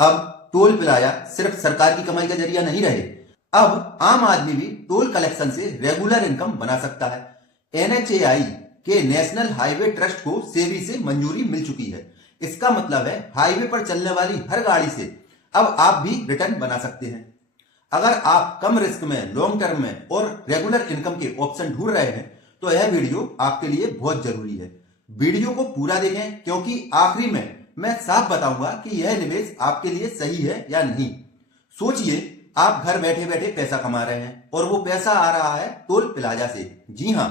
अब toll plaza सिर्फ सरकार की कमाई का जरिया नहीं रहे, अब आम आदमी भी टोल कलेक्शन से रेगुलर इनकम बना सकता है। एनएचएआई के नेशनल हाईवे ट्रस्ट को सेबी से मंजूरी मिल चुकी है। इसका मतलब है हाईवे पर चलने वाली हर गाड़ी से अब आप भी रिटर्न बना सकते हैं। अगर आप कम रिस्क में, लॉन्ग टर्म में और रेगुलर इनकम के ऑप्शन ढूंढ रहे हैं तो यह वीडियो आपके लिए बहुत जरूरी है। वीडियो को पूरा देखें क्योंकि आखिरी में मैं साफ बताऊंगा कि यह निवेश आपके लिए सही है या नहीं। सोचिए, आप घर बैठे बैठे पैसा कमा रहे हैं और वो पैसा आ रहा है टोल प्लाजा से। जी हां,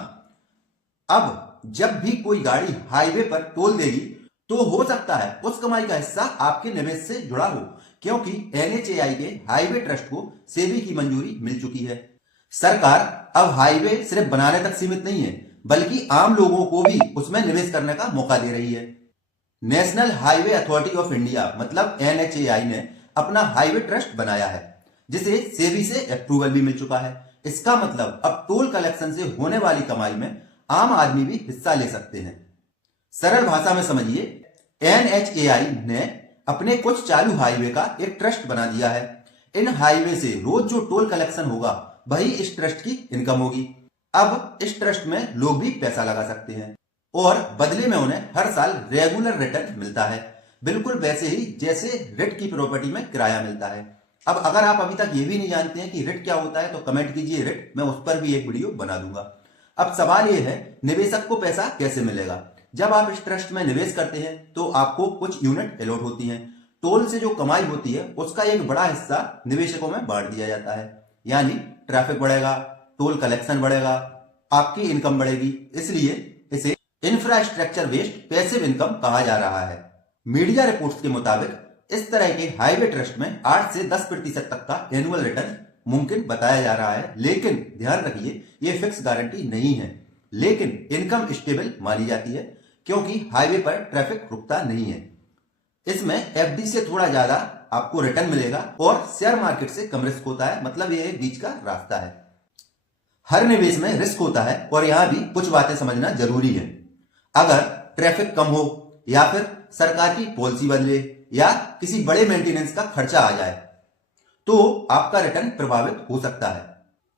अब जब भी कोई गाड़ी हाईवे पर टोल देगी तो हो सकता है उस कमाई का हिस्सा आपके निवेश से जुड़ा हो, क्योंकि एनएचएआई के हाईवे ट्रस्ट को सेबी की मंजूरी मिल चुकी है। सरकार अब हाईवे सिर्फ बनाने तक सीमित नहीं है, बल्कि आम लोगों को भी उसमें निवेश करने का मौका दे रही है। National highway authority of India मतलब एनएचएआई ने अपना हाईवे ट्रस्ट बनाया है, जिसे सेबी से अप्रूवल भी मिल चुका है। इसका मतलब अब टोल कलेक्शन से होने वाली कमाई में आम आदमी भी हिस्सा ले सकते हैं। सरल भाषा में समझिए, एनएचएआई ने अपने कुछ चालू हाईवे का एक ट्रस्ट बना दिया है। इन हाईवे से रोज जो टोल कलेक्शन होगा वही इस ट्रस्ट की इनकम होगी। अब इस ट्रस्ट में लोग भी पैसा लगा सकते हैं और बदले में उन्हें हर साल रेगुलर रिटर्न मिलता है, बिल्कुल वैसे ही जैसे रिट की प्रॉपर्टी में किराया मिलता है। अब अगर आप अभी तक ये भी नहीं जानते हैं कि रिट क्या होता है तो कमेंट कीजिए रिट, मैं उस पर भी एक वीडियो बना दूंगा। अब सवाल ये है, निवेशक को पैसा कैसे मिलेगा? जब आप इस ट्रस्ट में निवेश करते हैं तो आपको कुछ यूनिट अलॉट होती हैं। टोल से जो कमाई होती है उसका एक बड़ा हिस्सा निवेशकों में बांट दिया जाता है। यानी ट्रैफिक बढ़ेगा, टोल कलेक्शन बढ़ेगा, आपकी इनकम बढ़ेगी। इसलिए इसे इंफ्रास्ट्रक्चर बेस्ड पैसिव इनकम कहा जा रहा है। मीडिया रिपोर्ट्स के मुताबिक इस तरह के हाईवे ट्रस्ट में 8 से 10% तक का एनुअल रिटर्न मुमकिन बताया जा रहा है, लेकिन ध्यान रखिए ये फिक्स गारंटी नहीं है। लेकिन इनकम स्टेबल मानी जाती है क्योंकि हाईवे पर ट्रैफिक रुकता नहीं है। इसमें एफडी से थोड़ा ज्यादा आपको रिटर्न मिलेगा और शेयर मार्केट से कम रिस्क होता है, मतलब ये बीच का रास्ता है। हर निवेश में रिस्क होता है और यहां भी कुछ बातें समझना जरूरी है। अगर ट्रैफिक कम हो या फिर सरकार की पॉलिसी बदले या किसी बड़े मेंटेनेंस का खर्चा आ जाए तो आपका रिटर्न प्रभावित हो सकता है।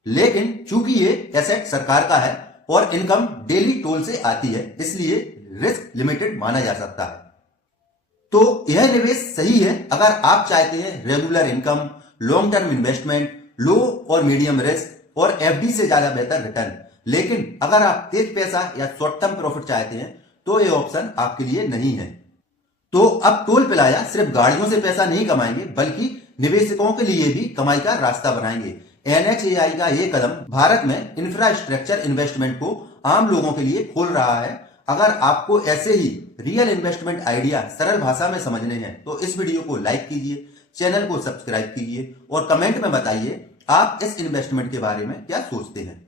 लेकिन चूंकि ये एसेट सरकार का है और इनकम डेली टोल से आती है, इसलिए रिस्क लिमिटेड माना जा सकता है। तो यह निवेश सही है अगर आप चाहते हैं regular income, long term investment, low और मीडियम रिस्क और एफडी से ज्यादा बेहतर रिटर्न। लेकिन अगर आप तेज पैसा या शॉर्ट टर्म प्रॉफिट चाहते हैं तो ये ऑप्शन आपके लिए नहीं है। तो अब टोल प्लाजा सिर्फ गाड़ियों से पैसा नहीं कमाएंगे, बल्कि निवेशकों के लिए भी कमाई का रास्ता बनाएंगे। एनएचएआई का ये कदम भारत में इंफ्रास्ट्रक्चर इन्वेस्टमेंट को आम लोगों के लिए खोल रहा है। अगर आपको ऐसे ही रियल इन्वेस्टमेंट आइडिया सरल भाषा में समझने हैं तो इस वीडियो को लाइक कीजिए, चैनल को सब्सक्राइब कीजिए और कमेंट में बताइए आप इस इन्वेस्टमेंट के बारे में क्या सोचते हैं।